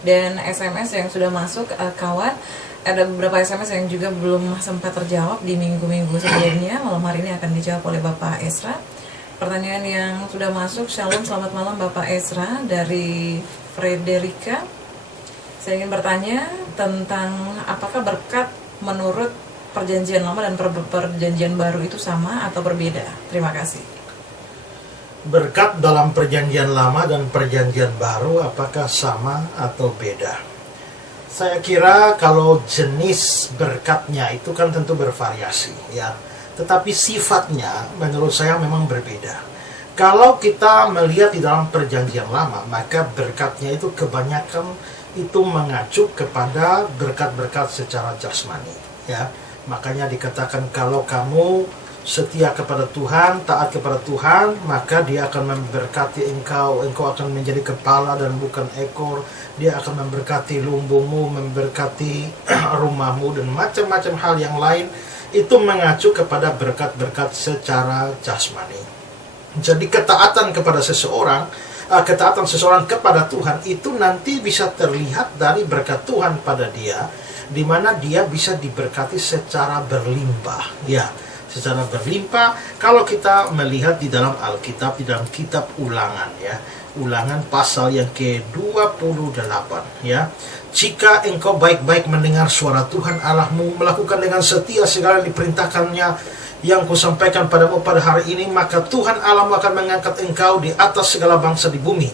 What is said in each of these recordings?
Dan SMS yang sudah masuk, kawan, ada beberapa SMS yang juga belum sempat terjawab di minggu-minggu sebelumnya. Malam hari ini akan dijawab oleh Bapak Ezra. Pertanyaan yang sudah masuk, Shalom, selamat malam Bapak Ezra, dari Frederica. Saya ingin bertanya tentang apakah berkat menurut perjanjian lama dan perjanjian baru itu sama atau berbeda? Terima kasih. Berkat dalam perjanjian lama dan perjanjian baru apakah sama atau beda? Saya kira kalau jenis berkatnya itu kan tentu bervariasi ya. Tetapi sifatnya menurut saya memang berbeda. Kalau kita melihat di dalam perjanjian lama, maka berkatnya itu kebanyakan itu mengacu kepada berkat-berkat secara jasmani ya. Makanya dikatakan kalau kamu setia kepada Tuhan, taat kepada Tuhan, maka Dia akan memberkati engkau. Engkau akan menjadi kepala dan bukan ekor. Dia akan memberkati lumbungmu, memberkati rumahmu, dan macam-macam hal yang lain. Itu mengacu kepada berkat-berkat secara jasmani. Jadi ketaatan kepada seseorang, ketaatan seseorang kepada Tuhan itu nanti bisa terlihat dari berkat Tuhan pada dia, di mana dia bisa diberkati secara berlimpah ya, secara berlimpah. Kalau kita melihat di dalam Alkitab, di dalam kitab Ulangan ya, Ulangan pasal yang ke-28 ya, jika engkau baik-baik mendengar suara Tuhan Allahmu, melakukan dengan setia segala yang diperintahkannya yang kusampaikan padamu pada hari ini, maka Tuhan Allahmu akan mengangkat engkau di atas segala bangsa di bumi.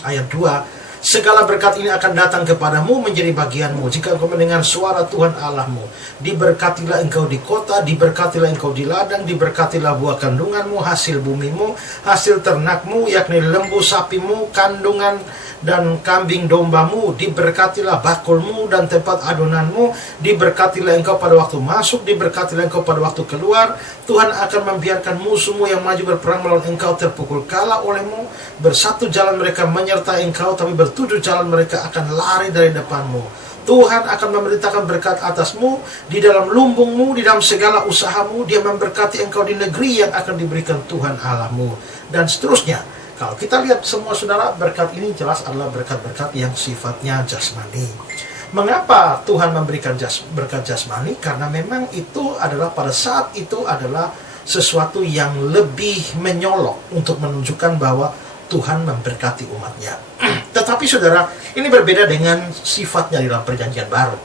Ayat 2, segala berkat ini akan datang kepadamu menjadi bagianmu jika engkau mendengar suara Tuhan Allahmu. Diberkatilah engkau di kota, diberkatilah engkau di ladang, diberkatilah buah kandunganmu, hasil bumimu, hasil ternakmu, yakni lembu sapimu, kandungan dan kambing dombamu, diberkatilah bakulmu dan tempat adonanmu, diberkatilah engkau pada waktu masuk, diberkatilah engkau pada waktu keluar. Tuhan akan membiarkan musuhmu yang maju berperang melawan engkau terpukul kalah olehmu. Bersatu jalan mereka menyertai engkau, tapi bertujuh jalan mereka akan lari dari depanmu. Tuhan akan memerintahkan berkat atasmu, di dalam lumbungmu, di dalam segala usahamu. Dia memberkati engkau di negeri yang akan diberikan Tuhan Allahmu, dan seterusnya. Kalau kita lihat semua saudara, berkat ini jelas adalah berkat-berkat yang sifatnya jasmani. Mengapa Tuhan memberikan berkat jasmani? Karena memang itu adalah pada saat itu adalah sesuatu yang lebih menyolok untuk menunjukkan bahwa Tuhan memberkati umatnya. Tetapi saudara, ini berbeda dengan sifatnya di dalam perjanjian baru.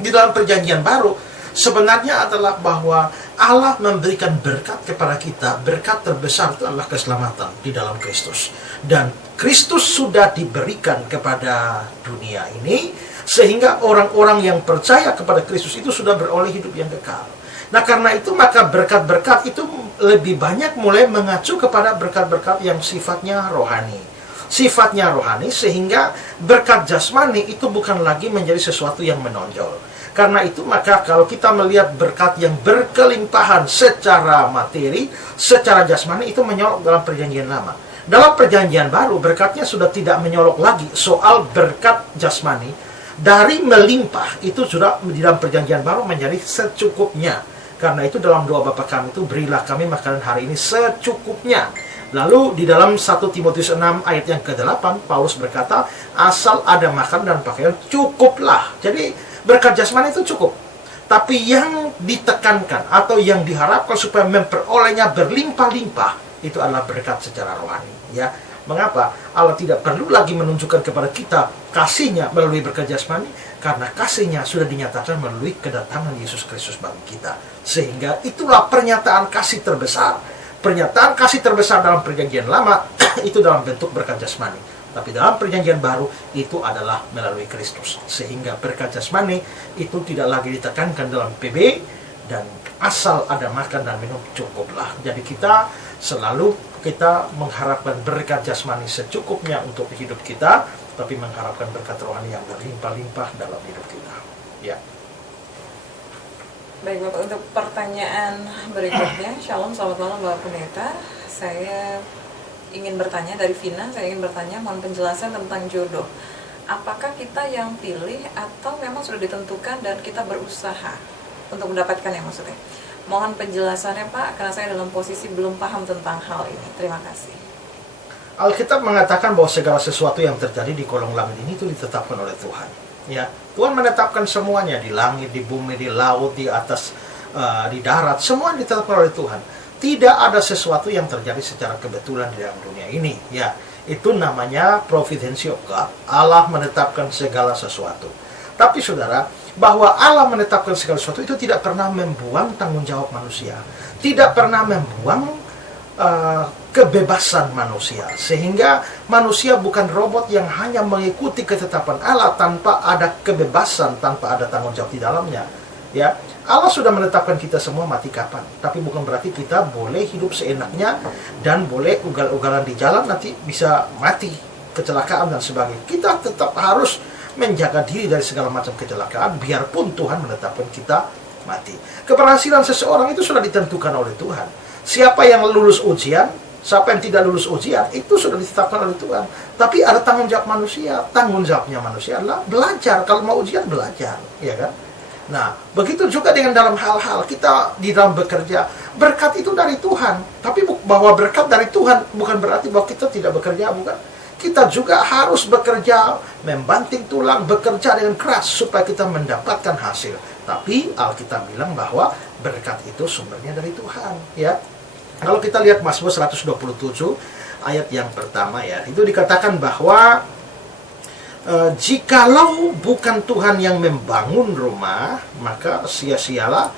Di dalam perjanjian baru sebenarnya adalah bahwa Allah memberikan berkat kepada kita. Berkat terbesar itu adalah keselamatan di dalam Kristus. Dan Kristus sudah diberikan kepada dunia ini, sehingga orang-orang yang percaya kepada Kristus itu sudah beroleh hidup yang kekal. Nah karena itu maka berkat-berkat itu lebih banyak mulai mengacu kepada berkat-berkat yang sifatnya rohani. Sifatnya rohani, sehingga berkat jasmani itu bukan lagi menjadi sesuatu yang menonjol. Karena itu maka kalau kita melihat berkat yang berkelimpahan secara materi, secara jasmani, itu menyolok dalam perjanjian lama. Dalam perjanjian baru berkatnya sudah tidak menyolok lagi soal berkat jasmani. Dari melimpah itu sudah di dalam perjanjian baru menjadi secukupnya. Karena itu dalam doa Bapa kami itu, berilah kami makanan hari ini secukupnya. Lalu di dalam 1 Timotius 6 ayat yang ke-8 Paulus berkata, asal ada makan dan pakaian cukuplah. Jadi berkat jasmani itu cukup. Tapi yang ditekankan atau yang diharapkan supaya memperolehnya berlimpah-limpah itu adalah berkat secara rohani ya. Mengapa? Allah tidak perlu lagi menunjukkan kepada kita kasih-Nya melalui berkat jasmani, karena kasih-Nya sudah dinyatakan melalui kedatangan Yesus Kristus bagi kita. Sehingga itulah pernyataan kasih terbesar. Pernyataan kasih terbesar dalam perjanjian lama itu dalam bentuk berkat jasmani. Tapi dalam perjanjian baru itu adalah melalui Kristus. Sehingga berkat jasmani itu tidak lagi ditekankan dalam PB, dan asal ada makan dan minum cukuplah. Jadi kita mengharapkan berkat jasmani secukupnya untuk hidup kita, tapi mengharapkan berkat rohani yang berlimpah-limpah dalam hidup kita. Ya. Baik Bapak, untuk pertanyaan berikutnya, Shalom, selamat malam Bapak Pendeta. Saya ingin bertanya dari Vina, saya ingin bertanya, mohon penjelasan tentang jodoh. Apakah kita yang pilih atau memang sudah ditentukan dan kita berusaha untuk mendapatkan yang maksudnya? Mohon penjelasannya Pak, karena saya dalam posisi belum paham tentang hal ini. Terima kasih. Alkitab mengatakan bahwa segala sesuatu yang terjadi di kolong langit ini itu ditetapkan oleh Tuhan. Ya, Tuhan menetapkan semuanya di langit, di bumi, di laut, di atas, di darat, semua ditetapkan oleh Tuhan. Tidak ada sesuatu yang terjadi secara kebetulan di dalam dunia ini. Ya, itu namanya providence of God. Allah menetapkan segala sesuatu. Tapi saudara, bahwa Allah menetapkan segala sesuatu itu tidak pernah membuang tanggung jawab manusia, tidak pernah membuang kebebasan manusia, sehingga manusia bukan robot yang hanya mengikuti ketetapan Allah tanpa ada kebebasan, tanpa ada tanggung jawab di dalamnya. Ya, Allah sudah menetapkan kita semua mati kapan, tapi bukan berarti kita boleh hidup seenaknya dan boleh ugal-ugalan di jalan nanti bisa mati, kecelakaan dan sebagainya. Kita tetap harus menjaga diri dari segala macam kecelakaan, biarpun Tuhan menetapkan kita mati. Keberhasilan seseorang itu sudah ditentukan oleh Tuhan. Siapa yang lulus ujian, siapa yang tidak lulus ujian, itu sudah ditetapkan oleh Tuhan. Tapi ada tanggung jawab manusia. Tanggung jawabnya manusia adalah belajar. Kalau mau ujian, belajar, ya kan? Nah, begitu juga dengan dalam hal-hal kita di dalam bekerja. Berkat itu dari Tuhan. Tapi bahwa berkat dari Tuhan bukan berarti bahwa kita tidak bekerja, bukan. Kita juga harus bekerja, membanting tulang, bekerja dengan keras supaya kita mendapatkan hasil. Tapi Alkitab bilang bahwa berkat itu sumbernya dari Tuhan, ya. Kalau kita lihat Mazmur 127 ayat yang pertama, ya, itu dikatakan bahwa jikalau bukan Tuhan yang membangun rumah, maka sia-sialah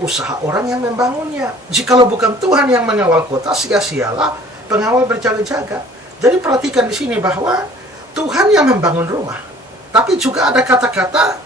usaha orang yang membangunnya. Jikalau bukan Tuhan yang mengawal kota, sia-sialah pengawal berjaga-jaga. Jadi perhatikan di sini bahwa Tuhan yang membangun rumah, tapi juga ada kata-kata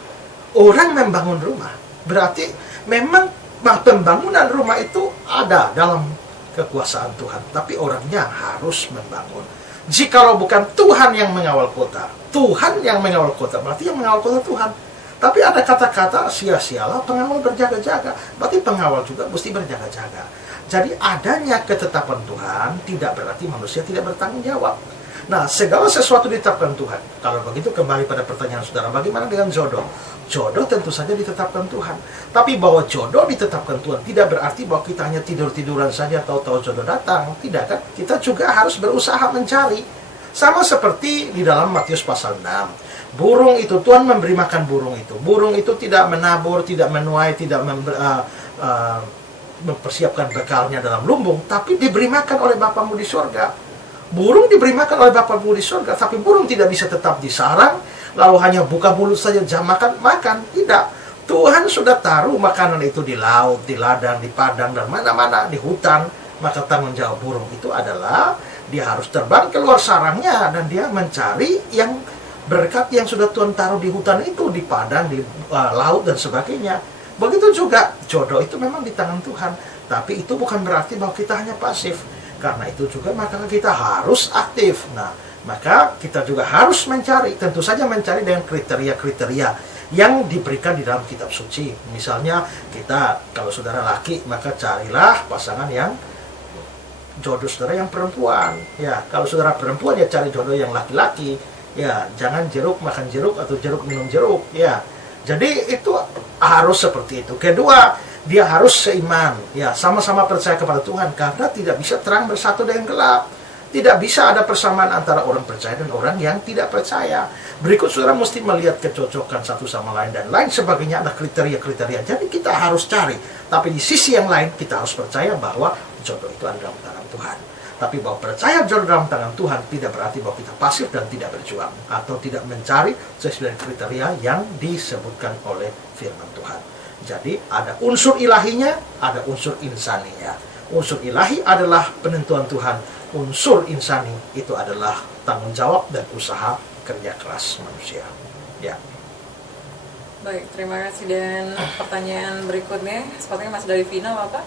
orang membangun rumah. Berarti memang pembangunan rumah itu ada dalam kekuasaan Tuhan, tapi orangnya harus membangun. Jikalau bukan Tuhan yang mengawal kota, Tuhan yang mengawal kota, berarti yang mengawal kota Tuhan. Tapi ada kata-kata sia-sialah pengawal berjaga-jaga, berarti pengawal juga mesti berjaga-jaga. Jadi adanya ketetapan Tuhan tidak berarti manusia tidak bertanggung jawab. Nah, segala sesuatu ditetapkan Tuhan. Kalau begitu kembali pada pertanyaan saudara, bagaimana dengan jodoh? Jodoh tentu saja ditetapkan Tuhan. Tapi bahwa jodoh ditetapkan Tuhan tidak berarti bahwa kita hanya tidur-tiduran saja tahu-tahu jodoh datang. Tidak kan? Kita juga harus berusaha mencari. Sama seperti di dalam Matius pasal 6. Burung itu, Tuhan memberi makan burung itu. Burung itu tidak menabur, tidak menuai, tidak mempersiapkan bekalnya dalam lumbung, tapi diberi makan oleh Bapamu di surga. Burung diberi makan oleh Bapamu di surga, tapi burung tidak bisa tetap di sarang, lalu hanya buka mulut saja jam makan. Tidak. Tuhan sudah taruh makanan itu di laut, di ladang, di padang, dan mana-mana, di hutan. Maka tanggung jawab burung itu adalah dia harus terbang keluar sarangnya dan dia mencari yang berkat yang sudah Tuhan taruh di hutan itu, di padang, di laut, dan sebagainya. Begitu juga jodoh itu memang di tangan Tuhan, tapi itu bukan berarti bahwa kita hanya pasif. Karena itu juga maka kita harus aktif. Nah, maka kita juga harus mencari, tentu saja mencari dengan kriteria-kriteria yang diberikan di dalam kitab suci. Misalnya kita, kalau saudara laki, maka carilah pasangan yang jodoh saudara yang perempuan. Ya, kalau saudara perempuan ya cari jodoh yang laki-laki. Ya, jangan jeruk makan jeruk atau jeruk minum jeruk. Ya, jadi itu harus seperti itu. Kedua, dia harus seiman, ya, sama-sama percaya kepada Tuhan, karena tidak bisa terang bersatu dengan gelap. Tidak bisa ada persamaan antara orang percaya dan orang yang tidak percaya. Berikut saudara mesti melihat kecocokan satu sama lain dan lain sebagainya, ada kriteria-kriteria. Jadi kita harus cari. Tapi di sisi yang lain kita harus percaya bahwa jodoh itu ada dalam tangan Tuhan. Tapi bahwa percaya jodoh dalam tangan Tuhan tidak berarti bahwa kita pasif dan tidak berjuang atau tidak mencari sesuai dengan kriteria yang disebutkan oleh firman Tuhan. Jadi ada unsur ilahinya, ada unsur insaninya. Unsur ilahi adalah penentuan Tuhan. Unsur insani itu adalah tanggung jawab dan usaha kerja keras manusia. Ya. Baik, terima kasih. Dan pertanyaan berikutnya sepertinya masih dari Vina, Bapak.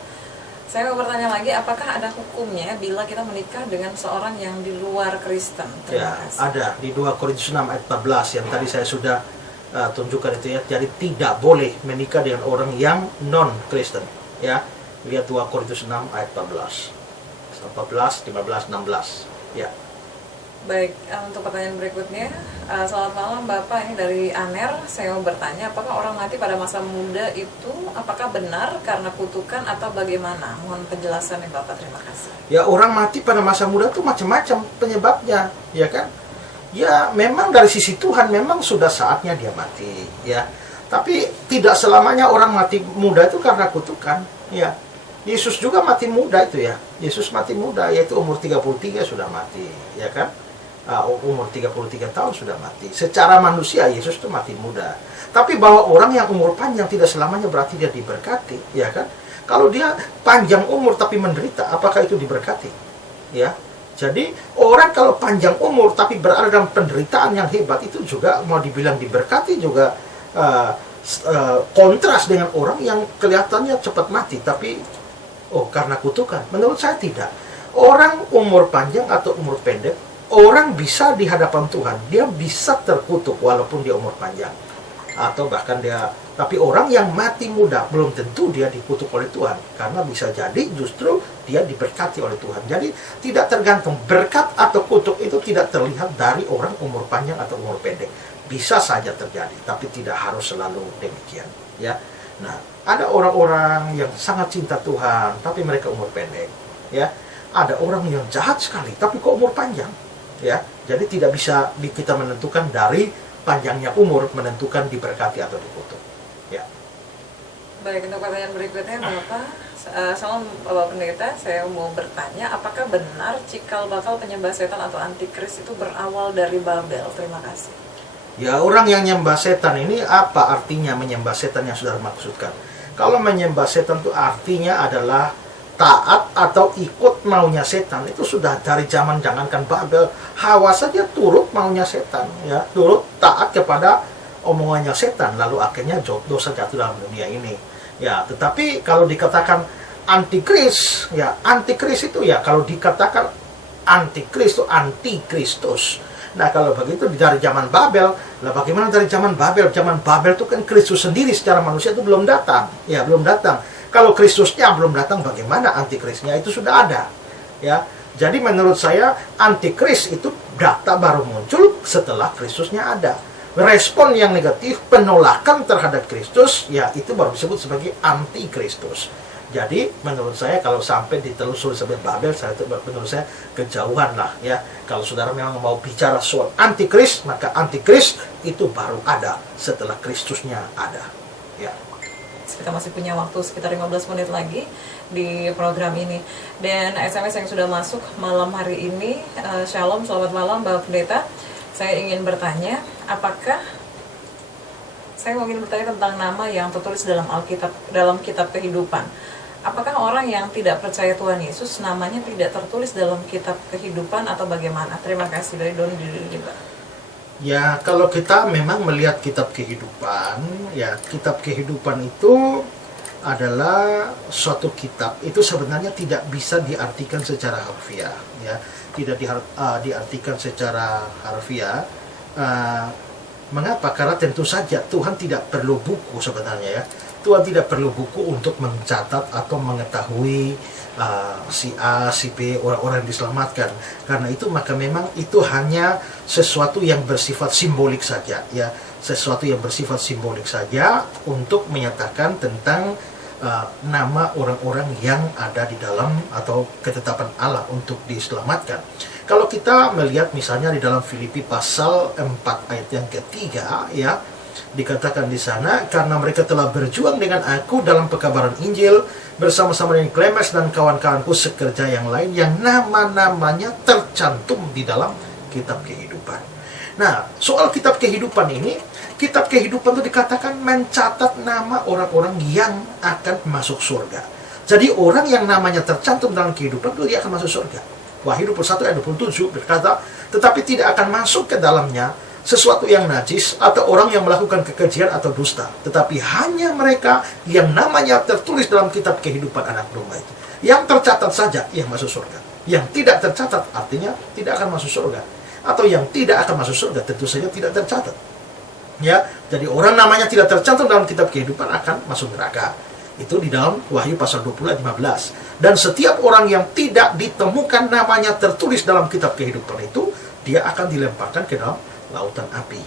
Saya mau bertanya lagi, apakah ada hukumnya bila kita menikah dengan seorang yang di luar Kristen? Ya, ada di 2 Korintus 6 ayat 14 yang tadi saya sudah tunjukkan itu, ya. Jadi tidak boleh menikah dengan orang yang non Kristen, ya. Lihat 2 Korintus 6 ayat 14, 15, 16, ya. Baik, untuk pertanyaan berikutnya, Selamat malam Bapak, ini dari Aner. Saya mau bertanya, apakah orang mati pada masa muda itu apakah benar karena kutukan atau bagaimana? Mohon penjelasannya Bapak, terima kasih. Ya, orang mati pada masa muda tuh macam-macam penyebabnya, ya kan? Ya, memang dari sisi Tuhan memang sudah saatnya dia mati, ya. Tapi tidak selamanya orang mati muda itu karena kutukan, ya. Yesus juga mati muda itu ya. Yesus mati muda, yaitu umur 33 sudah mati, ya kan? Umur 33 tahun sudah mati. Secara manusia Yesus itu mati muda. Tapi bahwa orang yang umur panjang tidak selamanya berarti dia diberkati, ya kan? Kalau dia panjang umur tapi menderita, apakah itu diberkati? Ya. Jadi orang kalau panjang umur tapi berada dalam penderitaan yang hebat itu juga mau dibilang diberkati juga kontras dengan orang yang kelihatannya cepat mati tapi karena kutukan. Menurut saya tidak. Orang umur panjang atau umur pendek, orang bisa di hadapan Tuhan, dia bisa terkutuk walaupun dia umur panjang. Atau bahkan tapi orang yang mati muda belum tentu dia dikutuk oleh Tuhan, karena bisa jadi justru dia diberkati oleh Tuhan. Jadi tidak tergantung, berkat atau kutuk itu tidak terlihat dari orang umur panjang atau umur pendek. Bisa saja terjadi, tapi tidak harus selalu demikian, ya. Nah, ada orang-orang yang sangat cinta Tuhan tapi mereka umur pendek, ya. Ada orang yang jahat sekali tapi kok umur panjang, ya. Jadi tidak bisa kita menentukan dari panjangnya umur menentukan diberkati atau dikutuk, ya. Baik, untuk pertanyaan berikutnya Bapak, salam Bapak Pendeta, saya mau bertanya, apakah benar cikal bakal penyembah setan atau antikris itu berawal dari Babel? Terima kasih. Ya, orang yang menyembah setan ini apa artinya menyembah setan yang saudara maksudkan? Kalau menyembah setan itu artinya adalah taat atau ikut maunya setan. Itu sudah dari zaman jangankan Babel, Hawa saja turut maunya setan, ya, turut taat kepada omongannya setan, lalu akhirnya dosa jatuh dalam dunia ini, ya. Tetapi kalau dikatakan antikris, ya, antikris itu ya, kalau dikatakan antikris itu antikristus. Nah, kalau begitu dari zaman Babel, lah bagaimana dari zaman Babel? Zaman Babel itu kan Kristus sendiri secara manusia itu belum datang, ya, belum datang. Kalau Kristusnya belum datang, bagaimana antikrisnya itu sudah ada, ya. Jadi menurut saya antikris itu data baru muncul setelah Kristusnya ada. Respon yang negatif, penolakan terhadap Kristus, ya itu baru disebut sebagai antikristus. Jadi menurut saya kalau sampai ditelusuri sampai Babel, menurut saya kejauhan lah, ya. Kalau saudara memang mau bicara soal antikris, maka antikris itu baru ada setelah Kristusnya ada, ya. Kita masih punya waktu sekitar 15 menit lagi di program ini. Dan SMS yang sudah masuk malam hari ini, Shalom, selamat malam Bapak Pendeta. Saya ingin bertanya, saya ingin bertanya tentang nama yang tertulis dalam Alkitab, dalam kitab kehidupan. Apakah orang yang tidak percaya Tuhan Yesus namanya tidak tertulis dalam kitab kehidupan atau bagaimana? Terima kasih, dari Doni Diliba. Ya, kalau kita memang melihat kitab kehidupan, ya, kitab kehidupan itu adalah suatu kitab. Itu sebenarnya tidak bisa diartikan secara harfiah, ya. Tidak diartikan secara harfiah. Mengapa? Karena tentu saja Tuhan tidak perlu buku sebenarnya, ya. Tuhan tidak perlu buku untuk mencatat atau mengetahui si A, si B, orang-orang yang diselamatkan. Karena itu maka memang itu hanya sesuatu yang bersifat simbolik saja, ya, sesuatu yang bersifat simbolik saja untuk menyatakan tentang nama orang-orang yang ada di dalam atau ketetapan Allah untuk diselamatkan. Kalau kita melihat misalnya di dalam Filipi pasal 4 ayat yang ketiga, ya, dikatakan di sana, karena mereka telah berjuang dengan aku dalam pekabaran Injil bersama-sama dengan Klemes dan kawan-kawanku sekerja yang lain yang nama-namanya tercantum di dalam kitab kehidupan. Nah, soal kitab kehidupan ini, kitab kehidupan itu dikatakan mencatat nama orang-orang yang akan masuk surga. Jadi orang yang namanya tercantum dalam kehidupan itu dia akan masuk surga. Wahyu 21 ayat 27 berkata, tetapi tidak akan masuk ke dalamnya sesuatu yang najis atau orang yang melakukan kekejian atau dusta, tetapi hanya mereka yang namanya tertulis dalam kitab kehidupan anak domba itu. Yang tercatat saja yang masuk surga. Yang tidak tercatat artinya tidak akan masuk surga. Atau yang tidak akan masuk surga tentu saja tidak tercatat. Ya, jadi orang namanya tidak tercantum dalam kitab kehidupan akan masuk neraka. Itu di dalam Wahyu pasal 20 ayat 15. Dan setiap orang yang tidak ditemukan namanya tertulis dalam kitab kehidupan itu, dia akan dilemparkan ke dalam lautan api.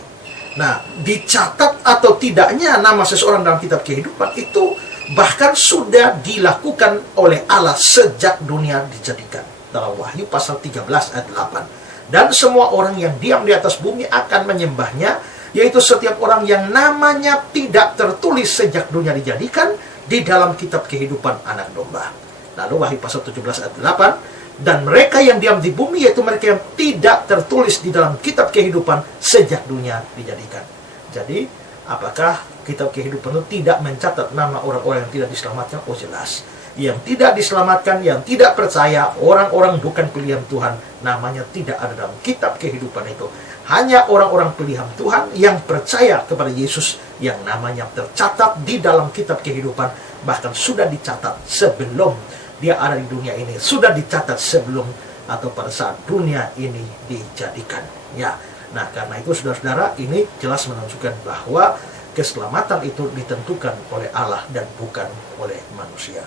Nah, dicatat atau tidaknya nama seseorang dalam kitab kehidupan itu bahkan sudah dilakukan oleh Allah sejak dunia dijadikan. Dalam Wahyu pasal 13 ayat 8. Dan semua orang yang diam di atas bumi akan menyembahnya, yaitu setiap orang yang namanya tidak tertulis sejak dunia dijadikan di dalam kitab kehidupan anak domba. Lalu Wahyu pasal 17 ayat 8. Dan mereka yang diam di bumi, yaitu mereka yang tidak tertulis di dalam kitab kehidupan sejak dunia dijadikan. Jadi, apakah kitab kehidupan itu tidak mencatat nama orang-orang yang tidak diselamatkan? Oh jelas. Yang tidak diselamatkan, yang tidak percaya, orang-orang bukan pilihan Tuhan, namanya tidak ada dalam kitab kehidupan itu. Hanya orang-orang pilihan Tuhan yang percaya kepada Yesus yang namanya tercatat di dalam kitab kehidupan, bahkan sudah dicatat sebelum dia ada di dunia ini, sudah dicatat sebelum atau pada saat dunia ini dijadikan. Ya, nah karena itu saudara-saudara, ini jelas menunjukkan bahwa keselamatan itu ditentukan oleh Allah dan bukan oleh manusia.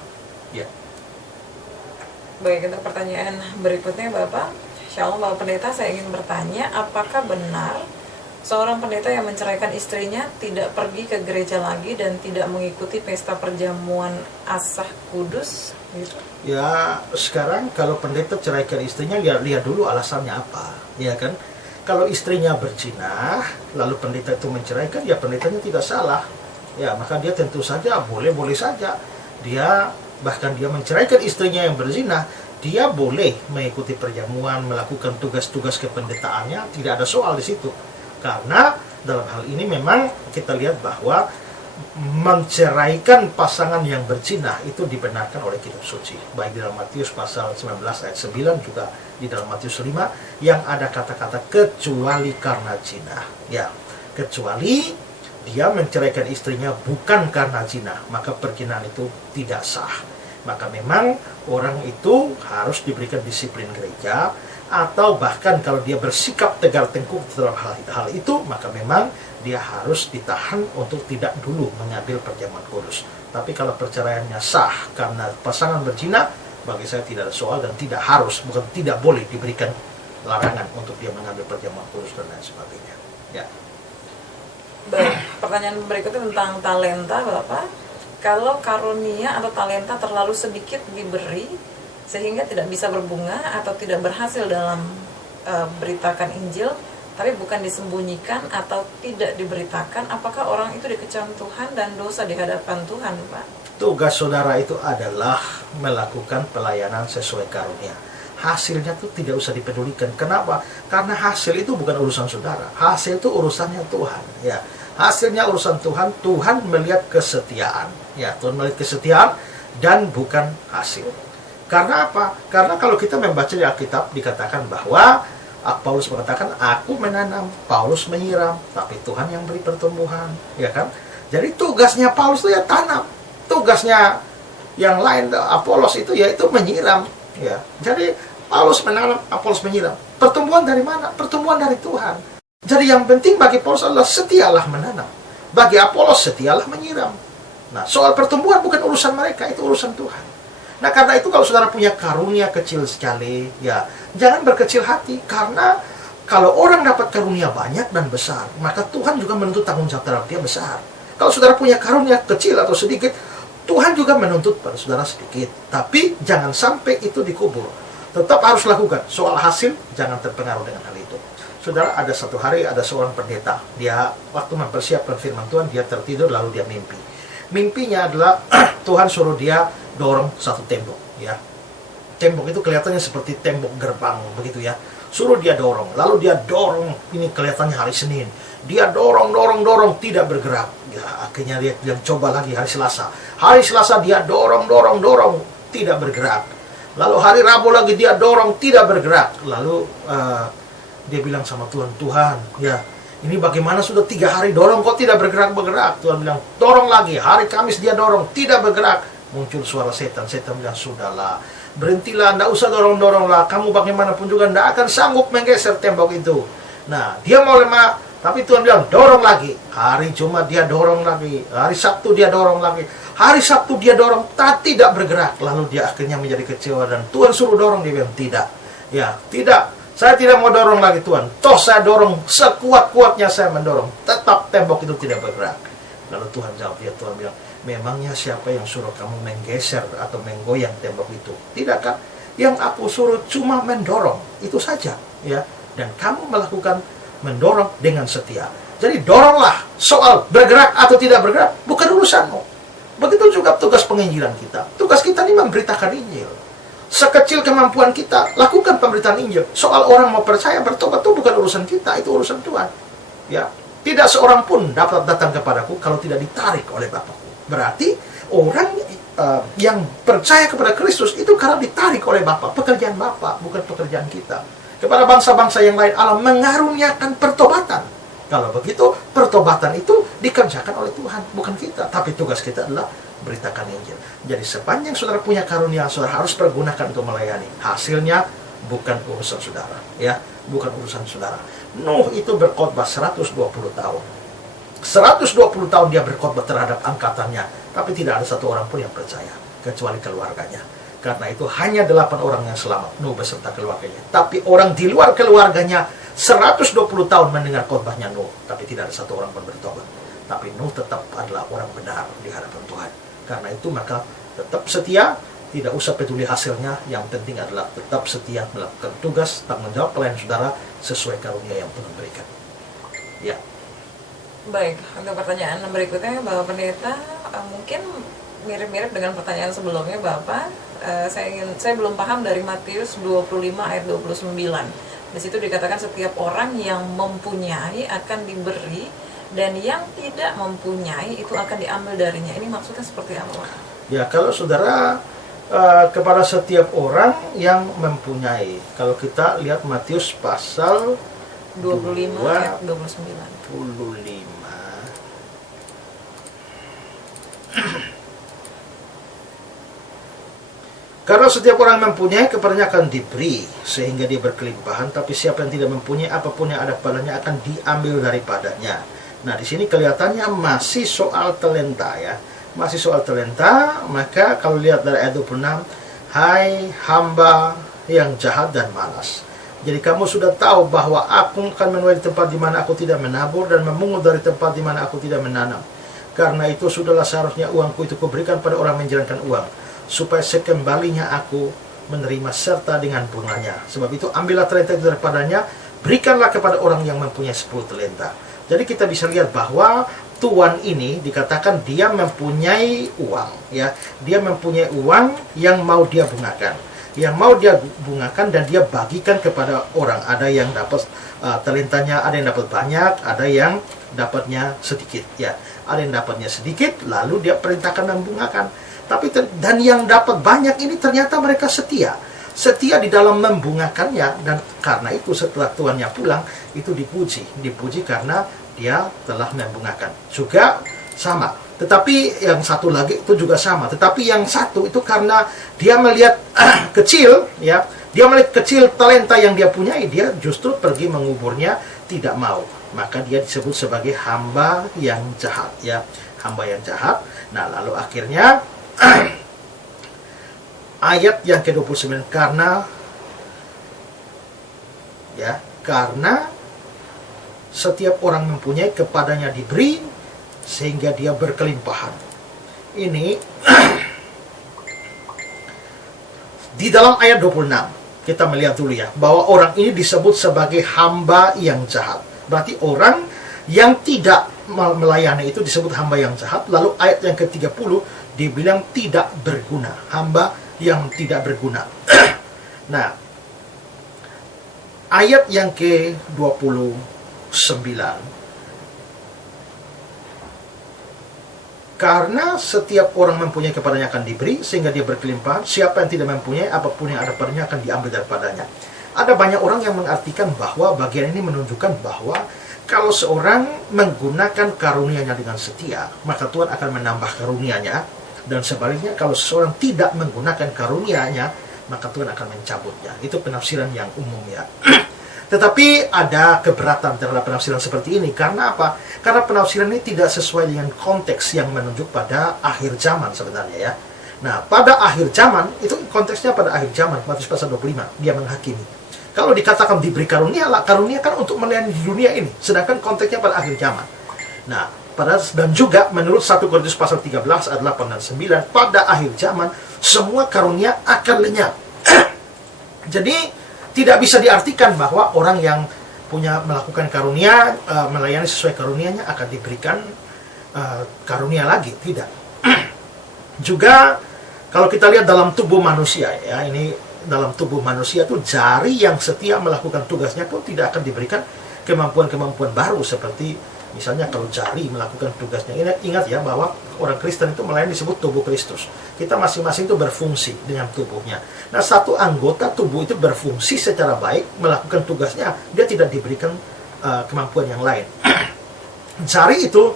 Ya. Baik, untuk pertanyaan berikutnya Bapak. Shalom Bapak Pendeta, saya ingin bertanya, apakah benar seorang pendeta yang menceraikan istrinya tidak pergi ke gereja lagi dan tidak mengikuti pesta perjamuan asah kudus? Gitu. Ya, sekarang kalau pendeta ceraikan istrinya, lihat dulu alasannya apa, ya kan? Kalau istrinya berzina, lalu pendeta itu menceraikan, ya pendetanya tidak salah. Ya, maka dia tentu saja boleh-boleh saja. Dia bahkan dia menceraikan istrinya yang berzina, dia boleh mengikuti perjamuan, melakukan tugas-tugas kependetaannya, tidak ada soal di situ. Karena dalam hal ini memang kita lihat bahwa menceraikan pasangan yang berzina itu dibenarkan oleh kitab suci, baik di dalam Matius pasal 19 ayat 9, juga di dalam Matius 5 yang ada kata-kata kecuali karena zina. Ya, kecuali dia menceraikan istrinya bukan karena zina, maka perzinaan itu tidak sah. Maka memang orang itu harus diberikan disiplin gereja, atau bahkan kalau dia bersikap tegar tengkuk dalam hal itu, maka memang dia harus ditahan untuk tidak dulu mengambil perjamuan kudus. Tapi kalau perceraiannya sah karena pasangan berzina, bagi saya tidak ada soal dan tidak harus, bukan tidak boleh diberikan larangan untuk dia mengambil perjamuan kudus dan lain sebagainya. Ya. Baik, pertanyaan berikutnya tentang talenta Bapak. Kalau karunia atau talenta terlalu sedikit diberi sehingga tidak bisa berbunga atau tidak berhasil dalam beritakan Injil, tapi bukan disembunyikan atau tidak diberitakan, apakah orang itu dikecam Tuhan dan dosa di hadapan Tuhan, Pak? Tugas saudara itu adalah melakukan pelayanan sesuai karunia. Hasilnya tuh tidak usah dipedulikan. Kenapa? Karena hasil itu bukan urusan saudara. Hasil itu urusannya Tuhan. Ya, hasilnya urusan Tuhan. Tuhan melihat kesetiaan. Ya, Tuhan melihat kesetiaan dan bukan hasil. Karena apa? Karena kalau kita membaca di Alkitab dikatakan bahwa Paulus mengatakan, aku menanam, Paulus menyiram, tapi Tuhan yang beri pertumbuhan, ya kan? Jadi tugasnya Paulus itu ya tanam, tugasnya yang lain Apolos itu yaitu menyiram, ya. Jadi Paulus menanam, Apolos menyiram. Pertumbuhan dari mana? Pertumbuhan dari Tuhan. Jadi yang penting bagi Paulus adalah setialah menanam, bagi Apolos setialah menyiram. Nah, soal pertumbuhan bukan urusan mereka, itu urusan Tuhan. Nah, karena itu kalau saudara punya karunia kecil sekali, ya jangan berkecil hati. Karena kalau orang dapat karunia banyak dan besar, maka Tuhan juga menuntut tanggung jawab terhadap dia besar. Kalau saudara punya karunia kecil atau sedikit, Tuhan juga menuntut pada saudara sedikit. Tapi jangan sampai itu dikubur. Tetap harus lakukan. Soal hasil, jangan terpengaruh dengan hal itu. Saudara, ada satu hari ada seorang pendeta. Dia waktu mempersiapkan firman Tuhan, dia tertidur lalu dia mimpi. Mimpinya adalah Tuhan suruh dia dorong satu tembok, ya. Tembok itu kelihatannya seperti tembok gerbang begitu ya. Suruh dia dorong, lalu dia dorong, ini kelihatannya hari Senin. Dia dorong tidak bergerak. Ya, akhirnya dia coba lagi hari Selasa. Hari Selasa dia dorong tidak bergerak. Lalu hari Rabu lagi dia dorong tidak bergerak. Lalu dia bilang sama Tuhan, Tuhan, ya ini bagaimana sudah 3 hari dorong kok tidak bergerak. Tuhan bilang, dorong lagi. Hari Kamis dia dorong, tidak bergerak. Muncul suara setan. Setan bilang, sudahlah, berhentilah, tidak usah dorong lah. Kamu bagaimanapun juga tidak akan sanggup menggeser tembok itu. Nah, dia mau lemah, tapi Tuhan bilang, dorong lagi. Hari Jumat dia dorong lagi. Hari Sabtu dia dorong lagi. Hari Sabtu dia dorong, tidak bergerak. Lalu dia akhirnya menjadi kecewa dan Tuhan suruh dorong, dia bilang, tidak. Ya, tidak. Saya tidak mau dorong lagi Tuhan. Toh saya dorong sekuat-kuatnya saya mendorong. Tetap tembok itu tidak bergerak. Lalu Tuhan jawab, dia Tuhan bilang, memangnya siapa yang suruh kamu menggeser atau menggoyang tembok itu? Tidak kan? Yang aku suruh cuma mendorong. Itu saja. Ya. Dan kamu melakukan mendorong dengan setia. Jadi doronglah. Soal bergerak atau tidak bergerak bukan urusanmu. Begitu juga tugas penginjilan kita. Tugas kita ini memberitakan Injil. Sekecil kemampuan kita, lakukan pemberitaan Injil. Soal orang mau percaya, bertobat itu bukan urusan kita, itu urusan Tuhan. Ya, tidak seorang pun dapat datang kepadaku kalau tidak ditarik oleh Bapakku. Berarti orang yang percaya kepada Kristus itu karena ditarik oleh Bapa. Pekerjaan Bapa, bukan pekerjaan kita. Kepada bangsa-bangsa yang lain, Allah mengaruniakan pertobatan. Kalau begitu, pertobatan itu dikerjakan oleh Tuhan, bukan kita. Tapi tugas kita adalah beritakan Injil. Jadi sepanjang saudara punya karunia, saudara harus pergunakan untuk melayani. Hasilnya bukan urusan saudara, ya, bukan urusan saudara. Nuh itu berkhotbah 120 tahun. 120 tahun dia berkhotbah terhadap angkatannya, tapi tidak ada satu orang pun yang percaya, kecuali keluarganya. Karena itu hanya 8 orang yang selamat, Nuh beserta keluarganya. Tapi orang di luar keluarganya 120 tahun mendengar khotbahnya Nuh, tapi tidak ada satu orang pun bertobat. Tapi Nuh tetap adalah orang benar di hadapan Tuhan. Karena itu maka tetap setia, tidak usah peduli hasilnya, yang penting adalah tetap setia melakukan tugas, tanggung jawab pelayan saudara sesuai karunia yang Tuhan berikan. Ya. Baik, untuk pertanyaan berikutnya Bapak Pendeta, mungkin mirip-mirip dengan pertanyaan sebelumnya Bapak. Saya belum paham dari Matius 25 ayat 29. Di situ dikatakan setiap orang yang mempunyai akan diberi, dan yang tidak mempunyai itu akan diambil darinya. Ini maksudnya seperti apa? Ya, kalau saudara kepada setiap orang yang mempunyai. Kalau kita lihat Matius pasal 25 ayat 29. 25. Karena setiap orang mempunyai, kepadanya akan diberi, sehingga dia berkelimpahan. Tapi siapa yang tidak mempunyai, apapun yang ada padanya akan diambil daripadanya. Nah, di sini kelihatannya masih soal talenta, ya. Masih soal talenta. Maka kalau lihat dari ayat 26, hai hamba yang jahat dan malas. Jadi kamu sudah tahu bahwa aku akan menuai di tempat di mana aku tidak menabur, dan memungut dari tempat di mana aku tidak menanam. Karena itu sudahlah seharusnya uangku itu kuberikan pada orang menjalankan uang, supaya sekembalinya aku menerima serta dengan bunganya. Sebab itu ambillah talenta itu daripadanya, berikanlah kepada orang yang mempunyai 10 talenta. Jadi kita bisa lihat bahwa tuan ini dikatakan dia mempunyai uang, ya. Dia mempunyai uang yang mau dia bungakan. Yang mau dia bungakan dan dia bagikan kepada orang. Ada yang dapat talentanya, ada yang dapat banyak, ada yang dapatnya sedikit, ya. Ada yang dapatnya sedikit, lalu dia perintahkan membungakan. Tapi dan yang dapat banyak ini ternyata mereka setia. Setia di dalam membungakannya, dan karena itu setelah tuannya pulang itu dipuji karena dia telah membungakan. Juga sama. Tetapi yang satu lagi itu juga sama. Tetapi yang satu itu karena dia melihat kecil, ya, dia melihat kecil talenta yang dia punyai, dia justru pergi menguburnya, tidak mau. Maka dia disebut sebagai hamba yang jahat, ya, hamba yang jahat. Nah, lalu akhirnya ayat yang ke-29, karena setiap orang mempunyai, kepadanya diberi, sehingga dia berkelimpahan. Ini di dalam ayat 26 kita melihat dulu, ya, bahwa orang ini disebut sebagai hamba yang jahat. Berarti orang yang tidak melayani itu disebut hamba yang jahat. Lalu ayat yang ke-30 dibilang tidak berguna, hamba yang tidak berguna. Nah, ayat yang ke-29, karena setiap orang mempunyai, kepadanya akan diberi, sehingga dia berkelimpahan. Siapa yang tidak mempunyai, apapun yang ada padanya akan diambil daripadanya. Ada banyak orang yang mengartikan bahwa bagian ini menunjukkan bahwa kalau seorang menggunakan karunia-Nya dengan setia, maka Tuhan akan menambah karunia-Nya. Dan sebaliknya, kalau seseorang tidak menggunakan karunia-Nya, maka Tuhan akan mencabutnya. Itu penafsiran yang umum, ya. Tetapi ada keberatan terhadap penafsiran seperti ini. Karena apa? Karena penafsiran ini tidak sesuai dengan konteks yang menunjuk pada akhir zaman sebenarnya, ya. Nah, pada akhir zaman, itu konteksnya pada akhir zaman, Matius pasal 25, dia menghakimi. Kalau dikatakan diberi karunia lah, karunia kan untuk melayani di dunia ini. Sedangkan konteksnya pada akhir zaman. Nah, dan juga menurut 1 Korintus pasal 13 ayat 8 dan 9, pada akhir zaman semua karunia akan lenyap. Jadi tidak bisa diartikan bahwa orang yang melakukan karunia, melayani sesuai karunianya akan diberikan karunia lagi. Tidak. Juga kalau kita lihat dalam tubuh manusia, ya, ini dalam tubuh manusia itu jari yang setia melakukan tugasnya pun tidak akan diberikan kemampuan-kemampuan baru, seperti misalnya kalau jari melakukan tugasnya. Ingat ya bahwa orang Kristen itu melayani disebut tubuh Kristus. Kita masing-masing itu berfungsi dengan tubuhnya. Nah, satu anggota tubuh itu berfungsi secara baik melakukan tugasnya, dia tidak diberikan kemampuan yang lain. Jari itu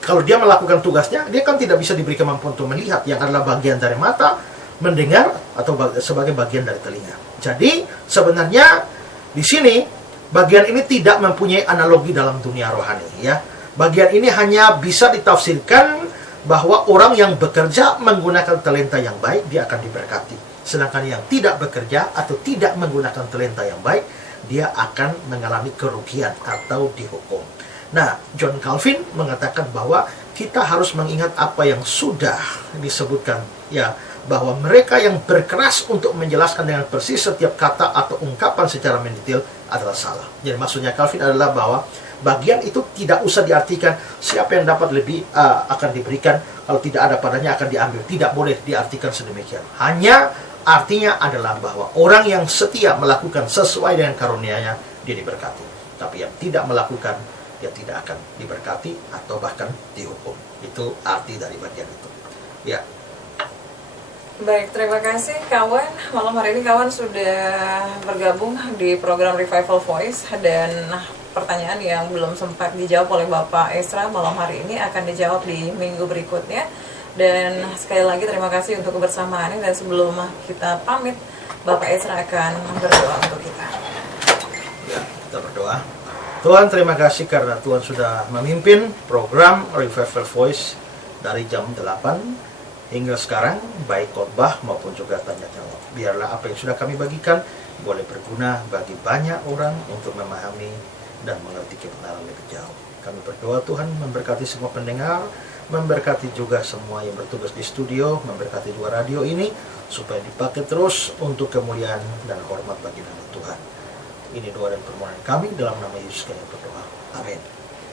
kalau dia melakukan tugasnya, dia kan tidak bisa diberi kemampuan untuk melihat, yang adalah bagian dari mata, mendengar, atau sebagai bagian dari telinga. Jadi, sebenarnya di sini, bagian ini tidak mempunyai analogi dalam dunia rohani. Ya. Bagian ini hanya bisa ditafsirkan bahwa orang yang bekerja menggunakan talenta yang baik, dia akan diberkati. Sedangkan yang tidak bekerja atau tidak menggunakan talenta yang baik, dia akan mengalami kerugian atau dihukum. Nah, John Calvin mengatakan bahwa kita harus mengingat apa yang sudah disebutkan, ya, bahwa mereka yang berkeras untuk menjelaskan dengan persis setiap kata atau ungkapan secara mendetail adalah salah. Jadi maksudnya Calvin adalah bahwa bagian itu tidak usah diartikan siapa yang dapat lebih akan diberikan, kalau tidak ada padanya akan diambil. Tidak boleh diartikan sedemikian. Hanya artinya adalah bahwa orang yang setia melakukan sesuai dengan karunia-Nya, dia diberkati. Tapi yang tidak melakukan, dia tidak akan diberkati atau bahkan dihukum. Itu arti dari bagian itu. Ya. Baik, terima kasih kawan. Malam hari ini kawan sudah bergabung di program Revival Voice, dan pertanyaan yang belum sempat dijawab oleh Bapak Ezra malam hari ini akan dijawab di minggu berikutnya. Dan sekali lagi terima kasih untuk kebersamaannya, dan sebelum kita pamit, Bapak Ezra akan berdoa untuk kita. Ya, kita berdoa. Tuhan, terima kasih karena Tuhan sudah memimpin program Revival Voice dari jam 8 hingga sekarang, baik khotbah maupun juga tanya jawab. Biarlah apa yang sudah kami bagikan boleh berguna bagi banyak orang untuk memahami dan mengerti kebenaran lebih jauh. Kami berdoa Tuhan memberkati semua pendengar, memberkati juga semua yang bertugas di studio, memberkati juga radio ini, supaya dipakai terus untuk kemuliaan dan hormat bagi nama Tuhan. Ini doa dan permohonan kami dalam nama Yesus kami berdoa. Amin.